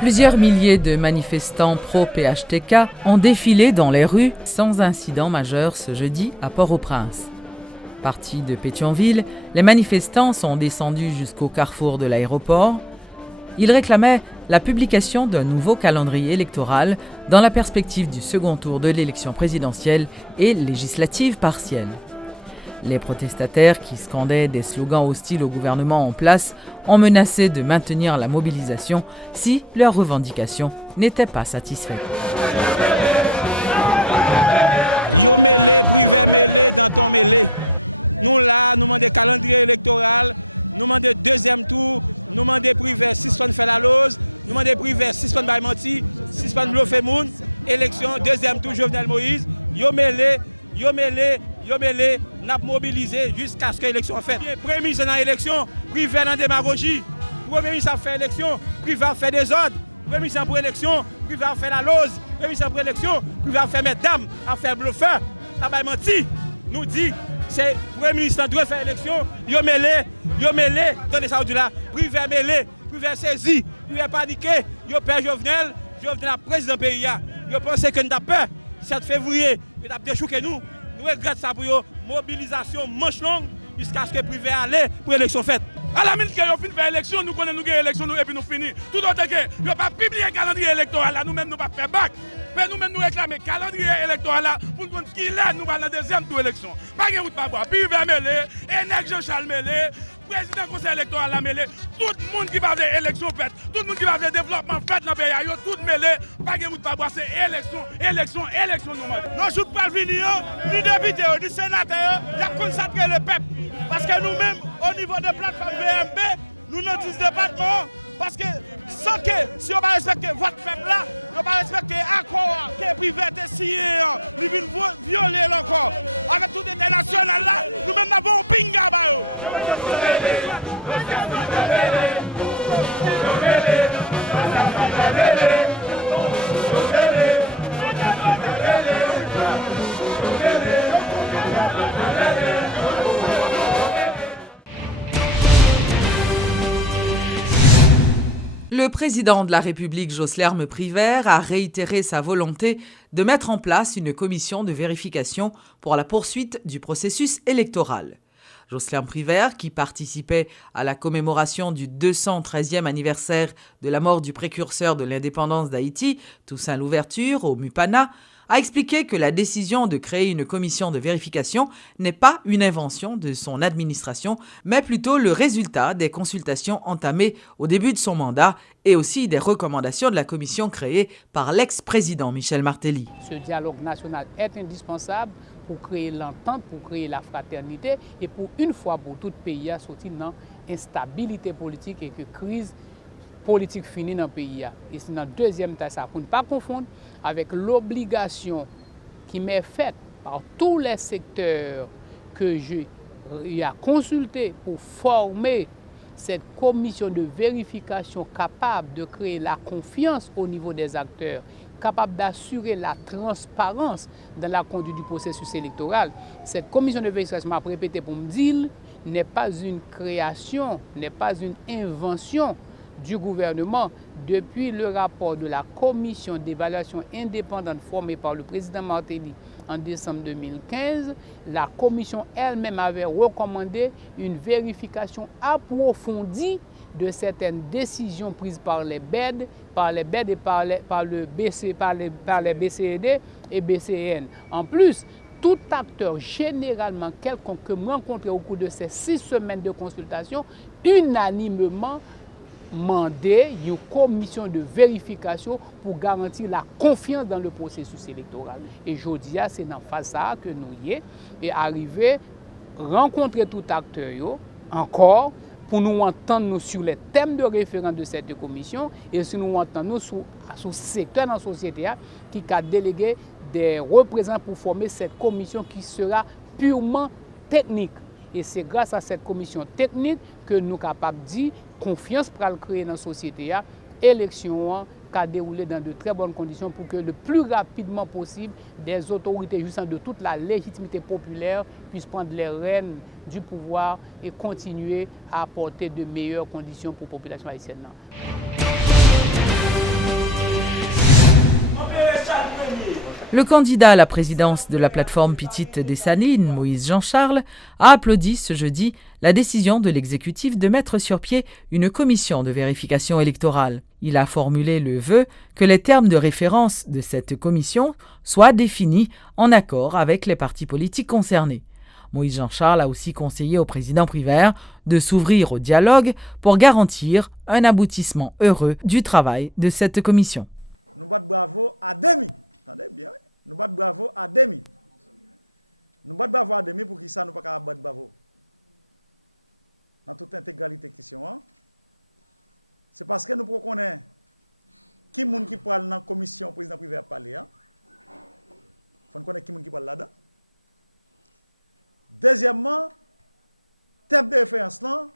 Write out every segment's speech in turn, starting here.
Plusieurs milliers de manifestants pro-PHTK ont défilé dans les rues sans incident majeur ce jeudi à Port-au-Prince. Partis de Pétionville, les manifestants sont descendus jusqu'au carrefour de l'aéroport. Ils réclamaient la publication d'un nouveau calendrier électoral dans la perspective du second tour de l'élection présidentielle et législative partielle. Les protestataires qui scandaient des slogans hostiles au gouvernement en place ont menacé de maintenir la mobilisation si leurs revendications n'étaient pas satisfaites. Yo mêlé, privé mêlé, dans ton mêlé. Nous là, nous demandons calendrier électoral, nous demandons deuxième tour, nous demandons privé 6 fois faire la lose, nous demandons privé 6 fois de menti, 6 fois de bluffé moun, élection, deuxième tour Jovenel Moïse, yo mêlé, n'a mobilisé jusqu'à ce que l'élection soit faite. Premier ministre dans l'élection, privé dans la démagogie. Premier ministre a fait l'élection, privé a fait des ordres. Premier ministre pour l'élection, privé a fait la lose. Premier ministre pour l'élection, privé a fait mesdames, a fait bluffeur, a menti. Nous dit, c'est le Premier ministre doit faire l'élection, yo mêlé, donnez ça au là, privé mêlé, privé saisi, privé paniqué, yo père Jovenel a président du pays. Yo pensez que nous avons peur, 7 février, nous avons déchouqué nous. Nous regrettons ça pour une mobilisation manche longue jusqu'à ce que le privé allait pour l'élection faite. À la minute que nous finissons l'élection, nous connaissons l'élection et puis nous finissons. Tout autre que nous n'avons pas publié le calendrier électoral, nous-mêmes nous pas faire bac. Mais nous-mêmes nous réclamons le calendrier électoral pour nous dire qui est, nous allons dans la deuxième tour d'élection. Pas de route pas boire. Privé mêlé, Enec Jean-Charles mêlé, président du conseil électoral mêlé, tout le monde qui va faire élection faite, tout le monde qui va faire développement fait dans le pays, tout mêlé, pas de route pas boire, c'est élection nous. Nous ne pas venir, ni députés, ni sénateurs, il y a consacré le peuple. Parce que nous-mêmes, au niveau de la plateforme VMB, nous dans 10 départements, parce que sans que, si on ne respecte votre peuple là, on ne va pas respecter l'accord qui est privé et signé, nous venons violer encore. Avec tout international là, nous-mêmes avons un pinga. Le président de la République, Joslerme Privert, a réitéré sa volonté de mettre en place une commission de vérification pour la poursuite du processus électoral. Joslerme Privert, qui participait à la commémoration du 213e anniversaire de la mort du précurseur de l'indépendance d'Haïti, Toussaint Louverture, au Mupana, a expliqué que la décision de créer une commission de vérification n'est pas une invention de son administration, mais plutôt le résultat des consultations entamées au début de son mandat et aussi des recommandations de la commission créée par l'ex-président Michel Martelly. Ce dialogue national est indispensable pour créer l'entente, pour créer la fraternité et pour une fois pour tout pays à sortir dans l'instabilité politique et que crise politique finie dans le pays. Et c'est dans le deuxième temps, ça pour ne pas confondre avec l'obligation qui m'est faite par tous les secteurs que j'ai consulté pour former cette commission de vérification capable de créer la confiance au niveau des acteurs, capable d'assurer la transparence dans la conduite du processus électoral. Cette commission de vérification, m'a répété pour me dire, n'est pas une création, n'est pas une invention du gouvernement. Depuis le rapport de la commission d'évaluation indépendante formée par le président Martelly en décembre 2015, la commission elle-même avait recommandé une vérification approfondie de certaines décisions prises par les BED, et par les BCED et BCN. En plus, tout acteur généralement quelconque que moi rencontré au cours de ces 6 semaines de consultation, unanimement mandé une commission de vérification pour garantir la confiance dans le processus électoral. Et aujourd'hui, c'est dans phase ça que nous y est et arriver rencontrer tout acteur encore pour nous entendre sur les thèmes de référence de cette commission et si nous entendons sur secteur dans la société qui a délégué des représentants pour former cette commission qui sera purement technique. Et c'est grâce à cette commission technique que nous sommes capables de dire confiance pour le créer dans la société, élection qui a déroulé dans de très bonnes conditions pour que le plus rapidement possible des autorités jouissant de toute la légitimité populaire puissent prendre les rênes du pouvoir et continuer à apporter de meilleures conditions pour la population haïtienne. Le candidat à la présidence de la plateforme Petite Dessalines, Moïse Jean-Charles, a applaudi ce jeudi la décision de l'exécutif de mettre sur pied une commission de vérification électorale. Il a formulé le vœu que les termes de référence de cette commission soient définis en accord avec les partis politiques concernés. Moïse Jean-Charles a aussi conseillé au président Privert de s'ouvrir au dialogue pour garantir un aboutissement heureux du travail de cette commission. Nous battons bravo à demi. Attendez bien, nous battons bravo à demi. Nous battons bravo à demi pour qui ça nous pas battre bravo. Dans toute intégralité question, hein? C'est parce que nous connaissons qui monde qui parle dans la commission président privé à parler. Hein? Faut connaître qui monde qui parle là-dedans. Deuxièmement, thème de référence là,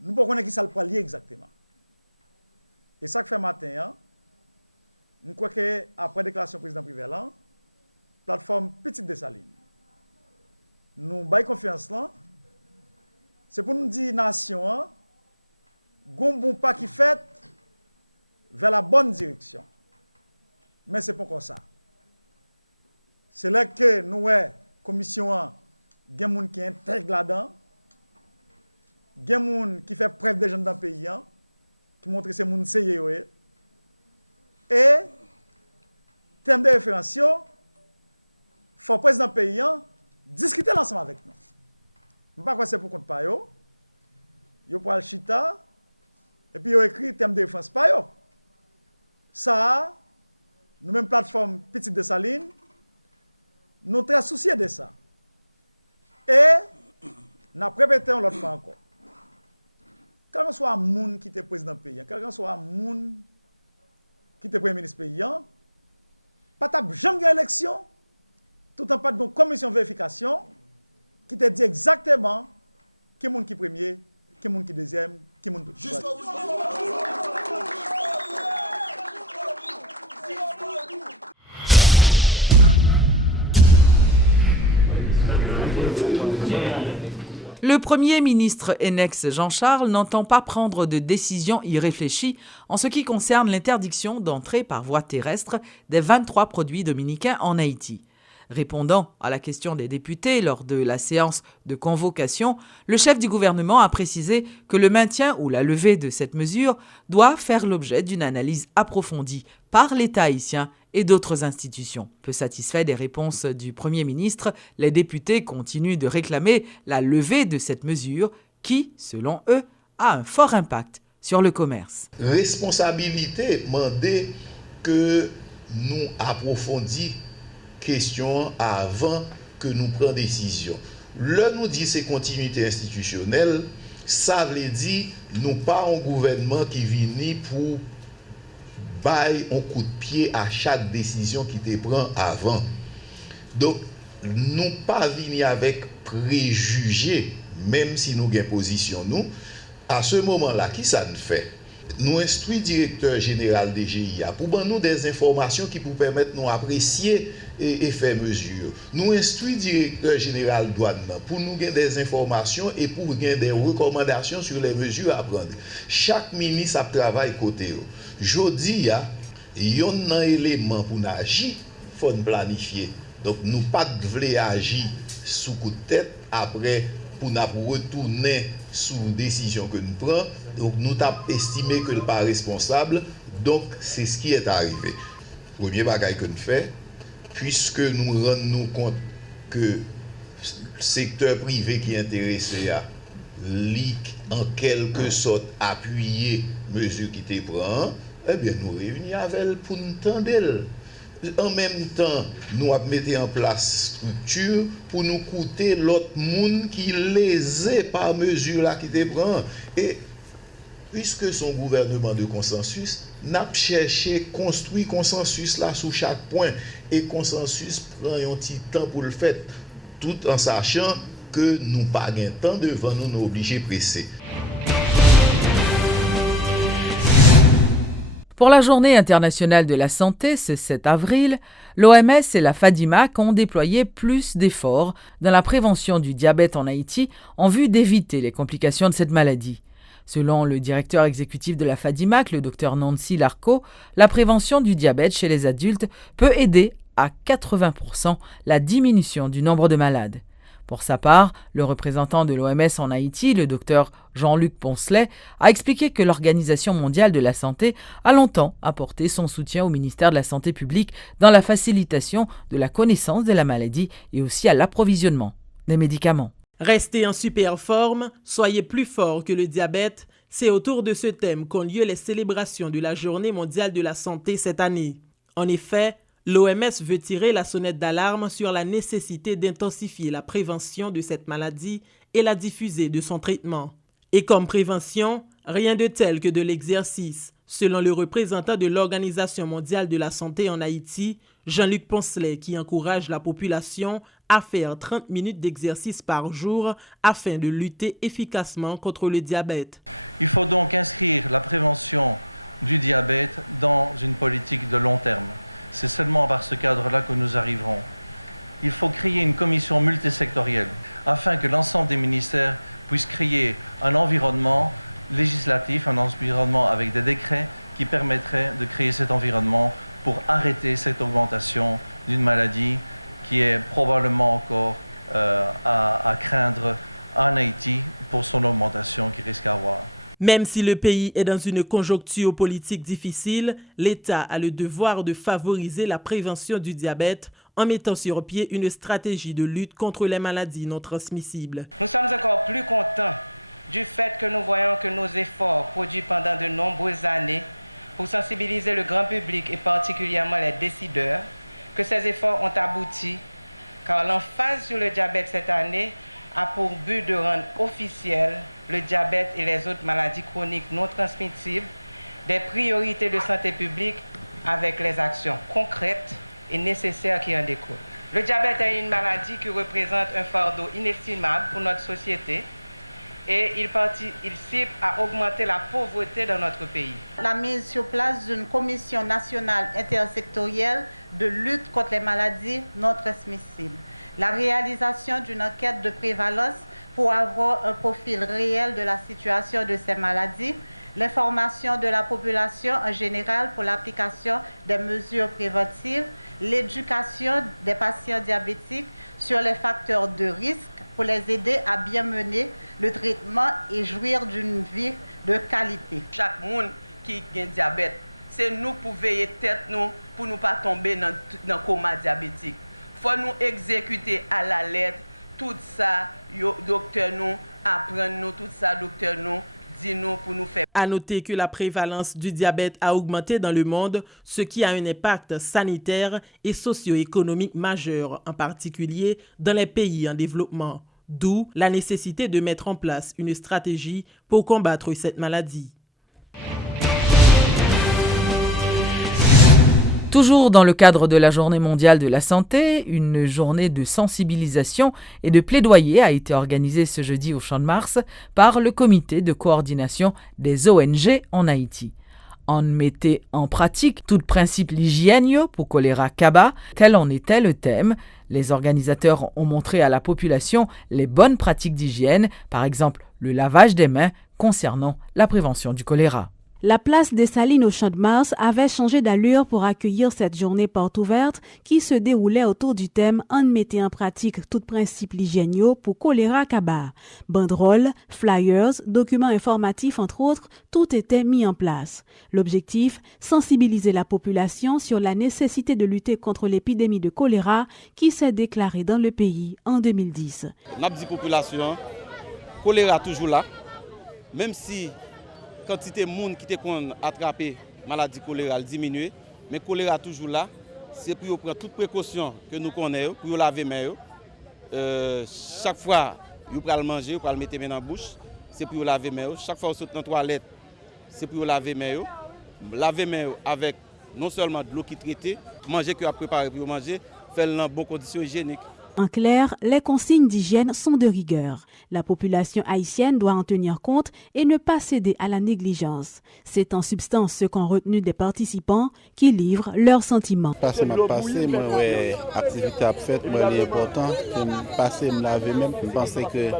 nous ne connaissons qui ça le parle exactement. Et ça que fait matin, hein? Je crois que après déclaration du président privé là, plateforme Petite Dessalines, nous avons confiance là, c'est pour nous dire nation, hein, bon pas qui fait vers la bonne direction. Mais c'est pas comme ça. C'est là que nous avons commission, il y a des gens qui intègrent là-dedans, il y a des gens qui font preuve de gens dans le pays, hein, qui montrent que c'est des gens sérieux. Et, thème de référence, il faut le président pays discuter ensemble avec nous. Je ne sais pas quoi c'est pour compte pas yo. Yo pour le chita et puis yo écrit thème de référence pas yo. Ça, nous même plateforme Petite Dessalines, nous très souciés de ça. Et nous avons répété l'autre fois encore. Quel que soit un monde qui était président du pays, quel que soit un monde qui était premier ministre pays, pas de jamais d'élection, tout en pas de commission de vérification qui te dit exactement qui est qui premier, qui est qui deuxième, qui est qui troisième. Le Premier ministre Ennex Jean-Charles n'entend pas prendre de décision irréfléchie en ce qui concerne l'interdiction d'entrée par voie terrestre des 23 produits dominicains en Haïti. Répondant à la question des députés lors de la séance de convocation, le chef du gouvernement a précisé que le maintien ou la levée de cette mesure doit faire l'objet d'une analyse approfondie par l'État haïtien et d'autres institutions. Peu satisfaits des réponses du Premier ministre, les députés continuent de réclamer la levée de cette mesure qui, selon eux, a un fort impact sur le commerce. Responsabilité demander que nous approfondissions question avant que nous prenions décision. Là, nous dit c'est continuité institutionnelle, ça veut dire nous pas un gouvernement qui vient pour bailler un coup de pied à chaque décision qui te prend avant. Donc, nous pas venir avec préjugés, même si nous avons position nous. À ce moment-là, qui ça nous fait? Nous instruit directeur général des GIA pour nous des informations qui nous permettent de nous apprécier et faire mesure. Nous instruit directeur général douane pour nous gagner des informations et pour gagner des recommandations sur les mesures à prendre. Chaque ministre a travaillé côté. Jodi il y a un élément pour nous agir, il faut nous planifier. Donc nous pas voulons agir sous coup de tête après pour nous retourner sous décision que nous prenons. Donc nous avons estimé que nous pas responsable. Donc c'est ce qui est arrivé. Premier bagage que nous faisons, puisque nous rendons compte que le secteur privé qui est intéressé à en quelque sorte appuyer mesures qui te prend, eh bien nous réunissons avec elle pour nous tendre. En même temps, nous avons mis en place structure pour nous coûter l'autre monde qui lésé par mesure là qui te prend. Et puisque son gouvernement de consensus, n'a cherché construire consensus là sous chaque point et consensus prend un petit temps pour le faire, tout en sachant que nous pas gain temps devant nous, nous obligés presser. Pour la Journée internationale de la santé, ce 7 avril, l'OMS et la FADIMAC ont déployé plus d'efforts dans la prévention du diabète en Haïti en vue d'éviter les complications de cette maladie. Selon le directeur exécutif de la FADIMAC, le Dr Nancy Larco, la prévention du diabète chez les adultes peut aider à 80% la diminution du nombre de malades. Pour sa part, le représentant de l'OMS en Haïti, le Dr Jean-Luc Poncelet, a expliqué que l'Organisation mondiale de la santé a longtemps apporté son soutien au ministère de la Santé publique dans la facilitation de la connaissance de la maladie et aussi à l'approvisionnement des médicaments. Restez en super forme, soyez plus fort que le diabète. C'est autour de ce thème qu'ont lieu les célébrations de la Journée mondiale de la santé cette année. En effet, l'OMS veut tirer la sonnette d'alarme sur la nécessité d'intensifier la prévention de cette maladie et la diffuser de son traitement. Et comme prévention, rien de tel que de l'exercice. Selon le représentant de l'Organisation mondiale de la santé en Haïti, Jean-Luc Poncelet, qui encourage la population à faire 30 minutes d'exercice par jour afin de lutter efficacement contre le diabète. Il faut donc inscrire la prévention du diabète dans une politique de long terme. C'est seulement par ce cadre-là que nous arriverons. Il faut créer une commission multisectorielle afin que l'ensemble des ministères puissent créer un environnement législatif, un environnement avec des décrets qui permettraient de créer cet environnement pour arrêter cette augmentation d'une maladie qui est probablement encore à craindre en Haïti pour son augmentation qu'il risque d'avoir. Même si le pays est dans une conjoncture politique difficile, l'État a le devoir de favoriser la prévention du diabète en mettant sur pied une stratégie de lutte contre les maladies non transmissibles. Nous sommes encore plus contents du fait que nous voyons que nos efforts produits pendant de nombreuses années pour sensibiliser le grand public et particulièrement les décideurs, que ces efforts ont abouti, car l'emphase sur le diabète cette année a pour but de rendre officiel le diabète et les autres maladies chroniques non transmissibles des priorités de santé publique avec les actions concrètes et nécessaires qui en découlent. Le diabète est une maladie qui représente un fardeau inestimable pour notre société et il participe à augmenter la pauvreté dans notre pays. La mise sur place d'une commission nationale intersectorielle de lutte contre les maladies non transmissibles. La réalisation d'une enquête de prévalence pour avoir un profil réel de la situation de ces maladies, l'information de la population en général pour l'application des mesures préventives, l'éducation des patients diabétiques sur les facteurs de risque pour les aider à bien mener le traitement et jouir d'une vie de qualité. Chaque monde qui a un diabète, c'est nous pour veiller tête nous pour ne pas tomber dans le coma diabétique. Il faut nous exécuter à la lettre tout ça, docteur nous, apprendre nous, tout ça, docteur nous, dis-nous pour nous faire. À noter que la prévalence du diabète a augmenté dans le monde, ce qui a un impact sanitaire et socio-économique majeur, en particulier dans les pays en développement. D'où la nécessité de mettre en place une stratégie pour combattre cette maladie. Toujours dans le cadre de la Journée mondiale de la santé, une journée de sensibilisation et de plaidoyer a été organisée ce jeudi au Champ de Mars par le comité de coordination des ONG en Haïti. On mettait en pratique tout principe l'hygiène pour choléra Kaba, tel en était le thème. Les organisateurs ont montré à la population les bonnes pratiques d'hygiène, par exemple le lavage des mains concernant la prévention du choléra. La place des Salines au Champ de Mars avait changé d'allure pour accueillir cette journée porte ouverte qui se déroulait autour du thème « On mettait en pratique tout principe l'hygiène pour choléra Kaba ». Banderoles, flyers, documents informatifs entre autres, tout était mis en place. L'objectif, sensibiliser la population sur la nécessité de lutter contre l'épidémie de choléra qui s'est déclarée dans le pays en 2010. La population, choléra toujours là, même si quantité de monde qui a attrapé maladie choléra diminue, mais choléra toujours là, c'est pour prendre toutes les précautions que nous connaissons, pour laver les mains. Chaque fois, vous pouvez manger, vous pouvez mettre les mains dans la bouche, c'est pour laver les mains. Chaque fois que vous sortez dans la toilette, c'est pour laver les mains. Laver les mains avec non seulement de l'eau qui est traitée, manger que vous préparé pour manger, faire dans de bonnes conditions hygiéniques. En clair, les consignes d'hygiène sont de rigueur. La population haïtienne doit en tenir compte et ne pas céder à la négligence. C'est en substance ce qu'ont retenu des participants qui livrent leurs sentiments. Passer activité à faire, moi, c'est important. Passer me laver même. Je pense que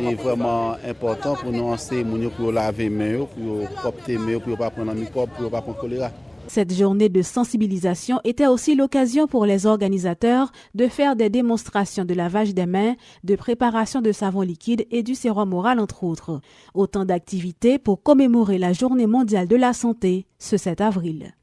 c'est vraiment important pour nous enseigner pour laver mains, pour porter mains, pour pas prendre microbe, pour pas prendre choléra. Cette journée de sensibilisation était aussi l'occasion pour les organisateurs de faire des démonstrations de lavage des mains, de préparation de savon liquide et du sérum oral entre autres. Autant d'activités pour commémorer la Journée mondiale de la santé ce 7 avril.